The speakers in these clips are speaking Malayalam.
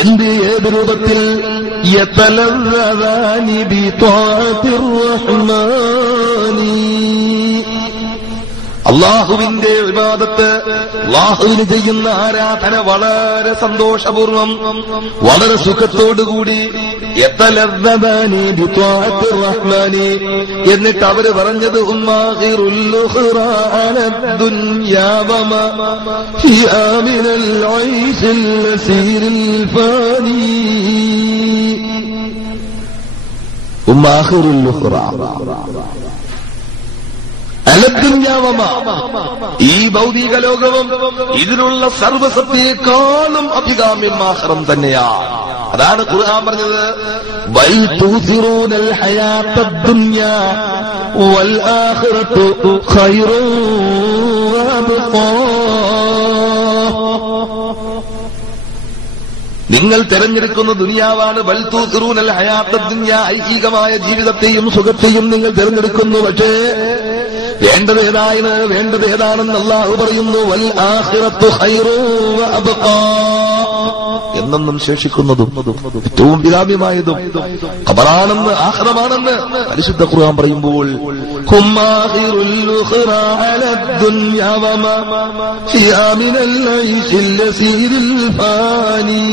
എന്ത് ഏത് രൂപത്തിൽ യതലവ്വനി ബിത്വാതിർ റഹ്മാനി, അല്ലാഹുവിന്റെ ഇബാദത്ത്, അല്ലാഹുവിന് ചെയ്യുന്ന ആരാധന വളരെ സന്തോഷപൂർവം, വളരെ സുഖത്തോടുകൂടി യതലവ്വനി ബിത്വാതിർ റഹ്മാനി. എന്നിട്ട് അവര് പറഞ്ഞത് ഉമ്മാഹിറുൽ ഉഖ്റാ അലദ്ദുനിയാ വമാ ഫിഹാ മിനൽ ഐശിൽ ലസീരിൽ ഫാനി. ഉമ്മാഹിറുൽ ഉഖ്റാ അലദ്ദുനിയാവമാ, ഈ ഭൗതിക ലോകവും ഇതിനുള്ള സർവസത്യയെക്കാളും അഭികാമ്യമാഹരം തന്നെയാണ്. അതാണ് ഖുർആൻ പറഞ്ഞത്, ബൽ തുസിറൂനൽ ഹയാത്തദ്ദുനിയാ വൽ ആഖിറതു ഖൈറുൻ വഅബ്ഖാ. നിങ്ങൾ തെരഞ്ഞെടുക്കുന്ന ദുനിയാവാണ്. ബൽ തുസിറൂനൽ ഹയാത്തദ്ദുനിയാ, ഐഹികമായ ജീവിതത്തെയും സുഖത്തെയും നിങ്ങൾ തെരഞ്ഞെടുക്കുന്നു. പക്ഷേ വേണ്ടത് ഏതാണെന്ന് അല്ലാഹു പറയുന്നു, വൽ ആഖിറത്തു ഖൈറുൻ വഅബ്ഖാ, എന്നെന്നും ശേഷിക്കുന്നതും ഏറ്റവും വിരാമ്യമായതും ഖബറാണെന്ന്, ആഖിറമാണെന്ന് പരിശുദ്ധ ഖുർആൻ പറയുമ്പോൾ ഹുമ്മാഹിറുൽ ഉഖ്റാ അലദ്ദുനിയാ വമാ ഫിഹാ മിനൽ ഐശിൽ ലസീരിൽ ഫാനി.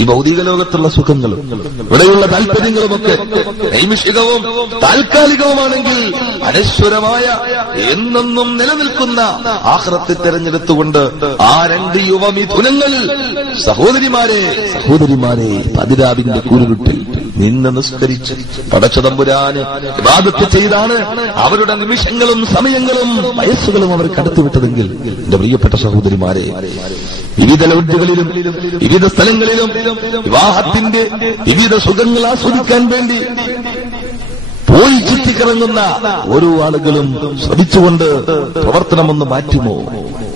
ഈ ഭൗതിക ലോകത്തുള്ള സുഖങ്ങളും ഇവിടെയുള്ള താല്പര്യങ്ങളുമൊക്കെ നൈമിഷികവും താൽക്കാലികവുമാണെങ്കിൽ അനശ്വരമായ എന്നെന്നും നിലനിൽക്കുന്ന ആഖിറത്തെ തെരഞ്ഞെടുത്തുകൊണ്ട് ആ രണ്ട് യുവമിഥുനങ്ങൾ സഹോദരിമാരെ പതിരാവിന്റെ കൂരുരുട്ടിൽ നിന്ന് നിസ്കരിച്ച് പടച്ചതമ്പുരാന് ഇബാദത്ത് ചെയ്താണ് അവരുടെ നിമിഷങ്ങളും സമയങ്ങളും വയസ്സുകളും അവർ കടത്തിവിട്ടതെങ്കിൽ എന്റെ പ്രിയപ്പെട്ട സഹോദരിമാരെ, വിവിധ ലോഡ്ജുകളിലും വിവിധ സ്ഥലങ്ങളിലും വിവാഹത്തിന്റെ വിവിധ സുഖങ്ങൾ ആസ്വദിക്കാൻ വേണ്ടി പോയി ചുറ്റിക്കിറങ്ങുന്ന ഓരോ ആളുകളും ശ്രമിച്ചുകൊണ്ട് പ്രവർത്തനമൊന്ന് മാറ്റുമോ,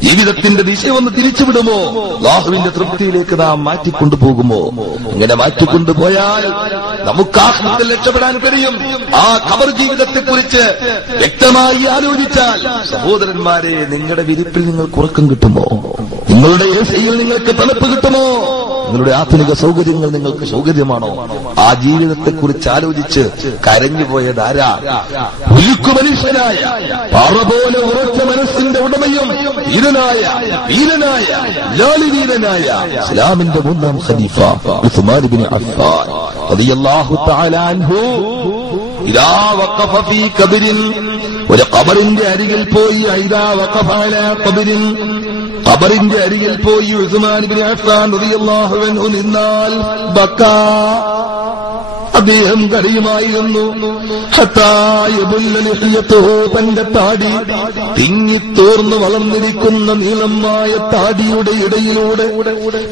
ജീവിതത്തിന്റെ ദിശയൊന്ന് തിരിച്ചുവിടുമോ, അല്ലാഹുവിന്റെ തൃപ്തിയിലേക്ക് നാം മാറ്റിക്കൊണ്ടുപോകുമോ? ഇങ്ങനെ മാറ്റിക്കൊണ്ടുപോയാൽ നമുക്ക് ആഖിറത്തിൽ രക്ഷപ്പെടാൻ കഴിയും. ആ ഖബർ ജീവിതത്തെക്കുറിച്ച് വ്യക്തമായി ആലോചിച്ചാൽ സഹോദരന്മാരെ, നിങ്ങളുടെ വിരിപ്പിൽ നിങ്ങൾക്ക് ഉറക്കം കിട്ടുമോ? നിങ്ങളുടെ ഏസിയിൽ നിങ്ങൾക്ക് തണുപ്പ് കിട്ടുമോ? നിങ്ങളുടെ ആധുനിക സൗകര്യങ്ങൾ നിങ്ങൾക്ക് സൗകര്യമാണോ? ആ ജീവിതത്തെക്കുറിച്ച് ആലോചിച്ച് കരഞ്ഞുപോയതാരാ? ഉരുക്കു മനുഷ്യനായ പാറ പോലെ ഉറച്ച മനസ്സിന്റെ ഉടമയും വീരനായ ലാലിവീരനായ ഇസ്ലാമിന്റെ മൂന്നാം ഖലീഫ ഉസ്മാൻ ഇബ്നു അഫ്ഫാൻ റളിയല്ലാഹു തആല അൻഹു ഇദാ വഖഫ ഫീ ഖബറിൻ, ഒരു ഖബറിന്റെ അരികിൽ പോയി, ഇദാ വഖഫ അലാ ഖബറിൻ, ഖബറിന്റെ അരികിൽ പോയി ഉസ്മാൻ ഇബ്നു അഫ്ഫാൻ റളിയല്ലാഹു അൻഹു നിന്നാൽ ബക്കാ, അദ്ദേഹം കരയുമായിരുന്നു. തന്റെ താടി തിങ്ങിത്തോർന്ന് വളർന്നിരിക്കുന്ന നീളമായ താടിയുടെ ഇടയിലൂടെ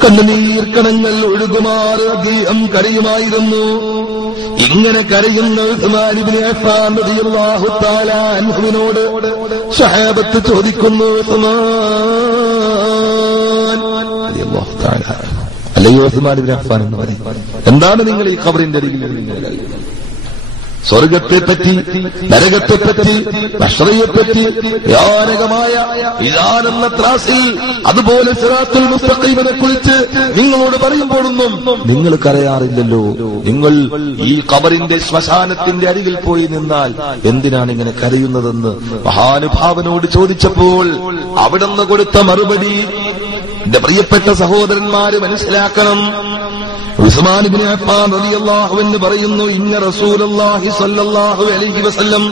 കണ്ണുനീർക്കണങ്ങൾ ഒഴുകുമാറ് അദ്ദേഹം കരയുമായിരുന്നു. ഇങ്ങനെ കരയുന്ന ഉസ്മാൻ ഇബ്നു അഫ്ഫാൻ റളിയല്ലാഹു തആല അൻഹുവിനോട് സ്വഹാബത്ത് ചോദിക്കുന്നു, ഉസ്മാൻ റളിയല്ലാഹു തആല അല്ലയോ ഉസ്മാൻ ഇബ്നു അഫ്ഫാൻ എന്ന് പറയും, എന്താണ് നിങ്ങൾ ഈ ഖബറിന്റെ അരികിൽ സ്വർഗത്തെപ്പറ്റി, നരകത്തെപ്പറ്റി, ബശ്റയെപ്പറ്റി, ഭയാനകമായ വിധാനെന്ന ത്രാസിൽ, അതുപോലെ സിറാത്തുൽ മുസ്തഖീമിനെ കുറിച്ച് നിങ്ങളോട് പറയുമ്പോഴൊന്നും നിങ്ങൾ കരയാറില്ലല്ലോ. നിങ്ങൾ ഈ ഖബറിന്റെ ശ്മശാനത്തിന്റെ അരികിൽ പോയി നിന്നാൽ എന്തിനാണ് ഇങ്ങനെ കരയുന്നതെന്ന് മഹാനുഭാവനോട് ചോദിച്ചപ്പോൾ അവിടുന്ന് കൊടുത്ത മറുപടി എന്റെ പ്രിയപ്പെട്ട സഹോദരന്മാര് മനസ്സിലാക്കണം. ഉസ്മാൻ ഇബ്നു അഫ്ഫാൻ റളിയല്ലാഹു അൻഹു പറയുന്നു, ഇന്ന റസൂലുള്ളാഹി സ്വല്ലല്ലാഹു അലൈഹി വസല്ലം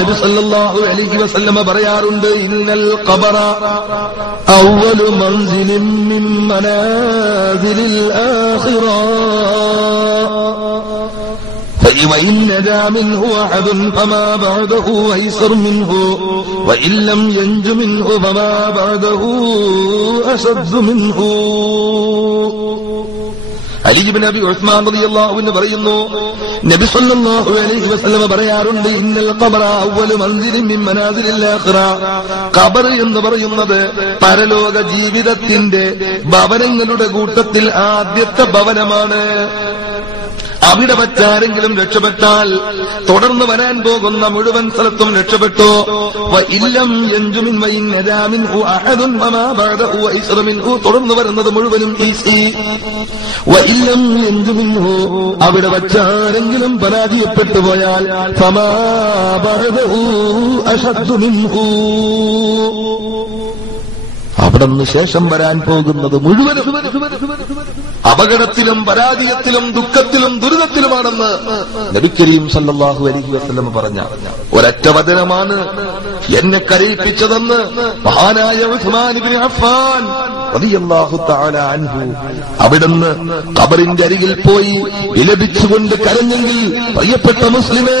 നബി സ്വല്ലല്ലാഹു അലൈഹി വസല്ലം പറയാറുണ്ട്, ഇന്നൽ ഖബറ അവ്വലു മൻസിലിൻ മിൻ മനാസിലിൽ ആഖിറ وإن نجا منه أحد فما بعده أيسر منه وإن لم ينج منه فما بعده أشد منه. അലി ഇബ്നു അബി ഉസ്മാൻ റളിയല്ലാഹു അൻഹു പറയുന്നു, നബി സല്ലല്ലാഹു അലൈഹി വസല്ലം പറയാറുണ്ട്, ഇന്നൽ ഖബറ അവ്വലു മൻസിലിൻ മിൻ മനാസിലിൽ ആഖിറ, ഖബർ എന്ന് പറയുന്നത് പരലോക ജീവിതത്തിന്റെ ഭവനങ്ങളുടെ കൂട്ടത്തിൽ ആദ്യത്തെ ഭവനമാണ്. അവിടെ വച്ചാരെങ്കിലും രക്ഷപ്പെട്ടാൽ തുടർന്ന് വരാൻ പോകുന്ന മുഴുവൻ സ്ഥലത്തും രക്ഷപ്പെട്ടു. തുടർന്ന് വരുന്നത് മുഴുവനും അവിടെ വച്ചാരെങ്കിലും പരാജയപ്പെട്ടു പോയാൽ അവിടുന്ന് ശേഷം വരാൻ പോകുന്നത് മുഴുവനും അപകടത്തിലും പരാജയത്തിലും ദുഃഖത്തിലും ദുരിതത്തിലുമാണെന്ന് നബി കരീം സല്ലല്ലാഹു അലൈഹി വസല്ലം പറഞ്ഞ ഒരൊറ്റ വചനമാണ് എന്നെ കരയിപ്പിച്ചതെന്ന് മഹാനായ ഉസ്മാൻ ഇബ്നു അഫ്ഫാൻ റളിയല്ലാഹു തആല അൻഹു അവിടുന്ന് ഖബറിന്റെ അരികിൽ പോയി വിലപിച്ചുകൊണ്ട് കരഞ്ഞെങ്കിൽ പ്രിയപ്പെട്ട മുസ്ലിമേ,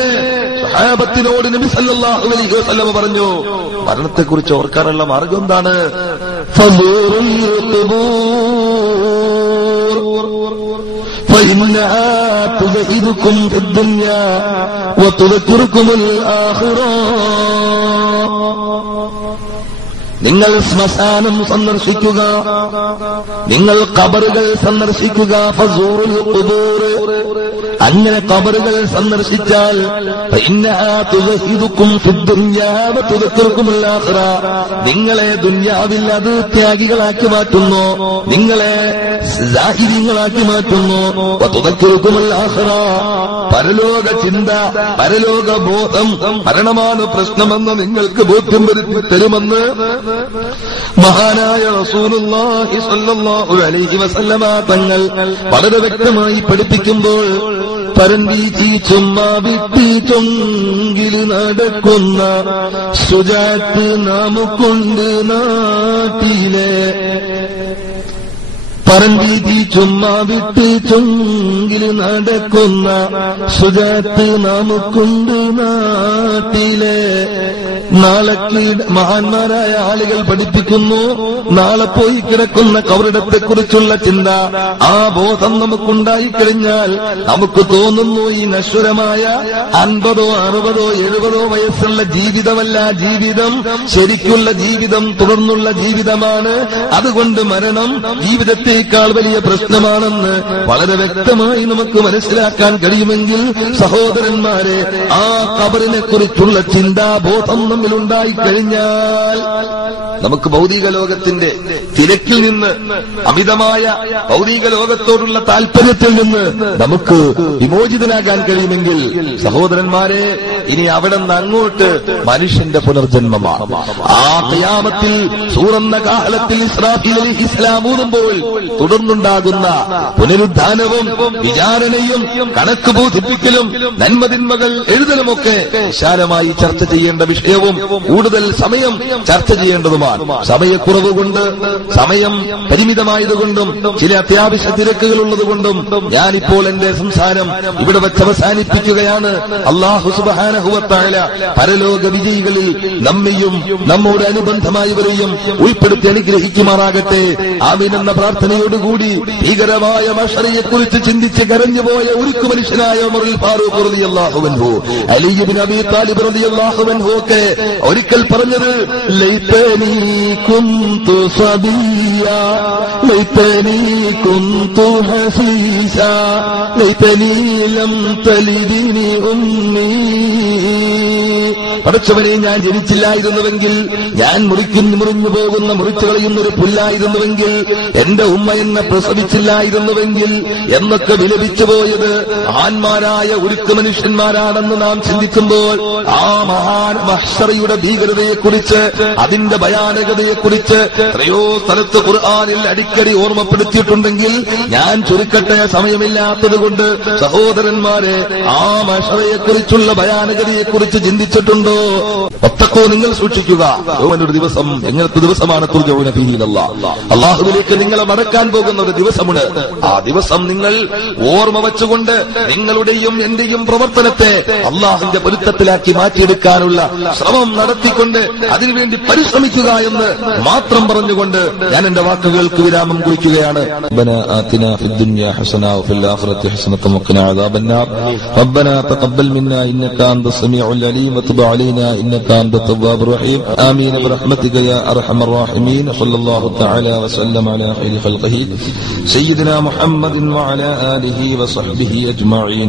സഹാബത്തിനോട് നബി സല്ലല്ലാഹു അലൈഹി വസല്ലം പറഞ്ഞു, മരണത്തെക്കുറിച്ച് ഓർക്കാനുള്ള മാർഗം എന്താണ്? فإنها تزهدكم في الدنيا وتذكركم الآخرة. നിങ്ങൾ ശ്മശാനം സന്ദർശിക്കുക, നിങ്ങൾ ഖബറുകൾ സന്ദർശിക്കുക. ഫസൂറുൽ ഖുബൂർ, അങ്ങനെ ഖബറുകൾ സന്ദർശിച്ചാൽ നിങ്ങളെ ദുനിയാവിൽ അത് ത്യാഗികളാക്കി മാറ്റുന്നു, നിങ്ങളെ സാഹിര്യങ്ങളാക്കി മാറ്റുന്നു. പരലോക ചിന്ത, പരലോക ബോധം, മരണമാണ് പ്രശ്നമെന്ന് നിങ്ങൾക്ക് ബോധ്യം വരുത്തി തരുമെന്ന് മഹാനായ റസൂലുള്ളാഹി സ്വല്ലല്ലാഹു അലൈഹി വസല്ലമ തങ്ങൾ വളരെ വ്യക്തമായി പഠിപ്പിക്കുമ്പോൾ, പരന്തീച്ചി ചുമ്മാ വിട്ടി ചൊങ്കിൽ നടക്കുന്ന സുജാത്ത് നമുക്കുണ്ട് നാട്ടിലെ. പറമ്പീതി ചുമ്മാ വിട്ട് ചൊങ്കിൽ നടക്കുന്ന സുജാത്ത് നമുക്കുണ്ട് നാട്ടിലെ. നാളെ മഹാന്മാരായ ആളുകൾ പഠിപ്പിക്കുന്നു, നാളെ പോയി കിടക്കുന്ന കബറിടത്തെക്കുറിച്ചുള്ള ചിന്ത, ആ ബോധം നമുക്കുണ്ടായിക്കഴിഞ്ഞാൽ നമുക്ക് തോന്നുന്നു ഈ നശ്വരമായ 50, 60, 70 വയസ്സുള്ള ജീവിതമല്ല ജീവിതം, ശരിക്കുള്ള ജീവിതം തുടർന്നുള്ള ജീവിതമാണ്. അതുകൊണ്ട് മരണം ജീവിതത്തേക്കാൾ വലിയ പ്രശ്നമാണെന്ന് വളരെ വ്യക്തമായി നമുക്ക് മനസ്സിലാക്കാൻ കഴിയുമെങ്കിൽ സഹോദരന്മാരെ, ആ ഖബറിനെ കുറിച്ചുള്ള ചിന്താബോധം നമ്മിലുണ്ടായിക്കഴിഞ്ഞാൽ നമുക്ക് ഭൗതിക ലോകത്തിന്റെ തിരക്കിൽ നിന്ന്, അമിതമായ ഭൗതിക ലോകത്തോടുള്ള താല്പര്യത്തിൽ നിന്ന് നമുക്ക് വിമോചിതനാകാൻ കഴിയുമെങ്കിൽ സഹോദരന്മാരെ, ഇനി അവിടെ നിന്ന് അങ്ങോട്ട് മനുഷ്യന്റെ പുനർജന്മമാണ്. ആ ഖിയാമത്തിൽ സൂറന്ന കാലത്തിൽ ഇസ്രാഫീൽ അലൈഹിസ്സലാം ഊതുമ്പോൾ തുടർന്നുണ്ടാകുന്ന പുനരുദ്ധാനവും വിചാരണയും കണക്ക് ബോധിപ്പിക്കലും നന്മതിന്മകൾ എഴുതലുമൊക്കെ വിശാലമായി ചർച്ച ചെയ്യേണ്ട വിഷയവും കൂടുതൽ സമയം ചർച്ച ചെയ്യേണ്ടതുമാണ്. സമയക്കുറവ് കൊണ്ട്, സമയം പരിമിതമായതുകൊണ്ടും ചില അത്യാവശ്യ തിരക്കുകൾ ഉള്ളതുകൊണ്ടും ഞാനിപ്പോൾ എന്റെ സംസാരം ഇവിടെ വെച്ച് അവസാനിപ്പിക്കുകയാണ്. അല്ലാഹു സുബ്ഹാനഹു വ തആല പരലോക വിജയികളിൽ നമ്മയും നമ്മോട് അനുബന്ധമായവരെയും ഉൾപ്പെടുത്തി അനുഗ്രഹിക്കുമാറാകട്ടെ. ആമീൻ എന്ന പ്രാർത്ഥനയോടുകൂടി ഭീകരമായ മഹ്ശറയെക്കുറിച്ച് ചിന്തിച്ച് കരഞ്ഞുപോയ ഉരുക്കു മനുഷ്യനായ ഉമറുൽ ഫാറൂഖ് റളിയല്ലാഹു അൻഹു, അലി ഇബ്നു അബീ താലിബ് റളിയല്ലാഹു അൻഹു ഒക്കെ ഒരിക്കൽ പറഞ്ഞത്, ലൈതനി കുന്തു സബിയ ലൈതനി കുന്തു ഹസീസ ലൈതനി ലം തലിദിനി ഉമ്മി. പടച്ചവനെ, ഞാൻ ജനിച്ചില്ലായിരുന്നുവെങ്കിൽ, ഞാൻ മുറിഞ്ഞു പോകുന്ന മുറിച്ചു കളയുന്നൊരു പുല്ലായിരുന്നുവെങ്കിൽ, എന്റെ ഉമ്മ എന്നെ പ്രസവിച്ചില്ലായിരുന്നുവെങ്കിൽ എന്നൊക്കെ വിലപിച്ചു പോയത് മഹാന്മാരായ ഉരുക്ക് മനുഷ്യന്മാരാണെന്ന് നാം ചിന്തിക്കുമ്പോൾ, ആ മഹാൻ മഹ്ശറയുടെ ഭീകരതയെക്കുറിച്ച്, അതിന്റെ ഭയാനകതയെക്കുറിച്ച് എത്രയോ സ്ഥലത്ത് ഖുർആനിൽ അടിക്കടി ഓർമ്മപ്പെടുത്തിയിട്ടുണ്ടെങ്കിൽ ഞാൻ ചുരുക്കട്ടെ, സമയമില്ലാത്തതുകൊണ്ട് സഹോദരന്മാരെ, ആ മഹ്ശറയെക്കുറിച്ചുള്ള ഭയാനകതയെക്കുറിച്ച് ചിന്തിച്ചിട്ടുണ്ടോ? ഒത്തക്കോ, നിങ്ങൾ സൂക്ഷിക്കുക. ഒരു ദിവസം, എങ്ങനത്തെ ദിവസമാണ്? തുർജഊന ഫീഹി ഇലല്ലാഹ്, അല്ലാഹുവിലേക്ക് നിങ്ങളെ മടക്കാൻ പോകുന്ന ഒരു ദിവസമുണ്ട്. ആ ദിവസം നിങ്ങൾ ഓർമ്മ വെച്ചുകൊണ്ട് നിങ്ങളുടെയും എന്റെയും പ്രവർത്തനത്തെ അല്ലാഹുവിന്റെ പൊരുത്തത്തിലാക്കി മാറ്റിയെടുക്കാനുള്ള ശ്രമം നടത്തിക്കൊണ്ട് അതിനുവേണ്ടി പരിശ്രമിക്കുക എന്ന് മാത്രം പറഞ്ഞുകൊണ്ട് ഞാൻ എന്റെ വാക്കുകൾക്ക് വിരാമം കുറിക്കുകയാണ്. റബ്ബനാ ആതിനാ ഫിദ് ദുനിയാ ഹസന വഫിൽ ആഖിറതി ഹസനത വഖിനാ അദാബന്നാർ. റബ്ബനാ തഖബ്ബൽ മിന്നാ ഇന്നക അൻത സമീഉൽ അലീം വതുബ് علينا إنك أنت التواب الرحيم آمين برحمتك يا أرحم الراحمين صلى الله تعالى وسلم على خير خلقه سيدنا محمد وعلى آله وصحبه أجمعين.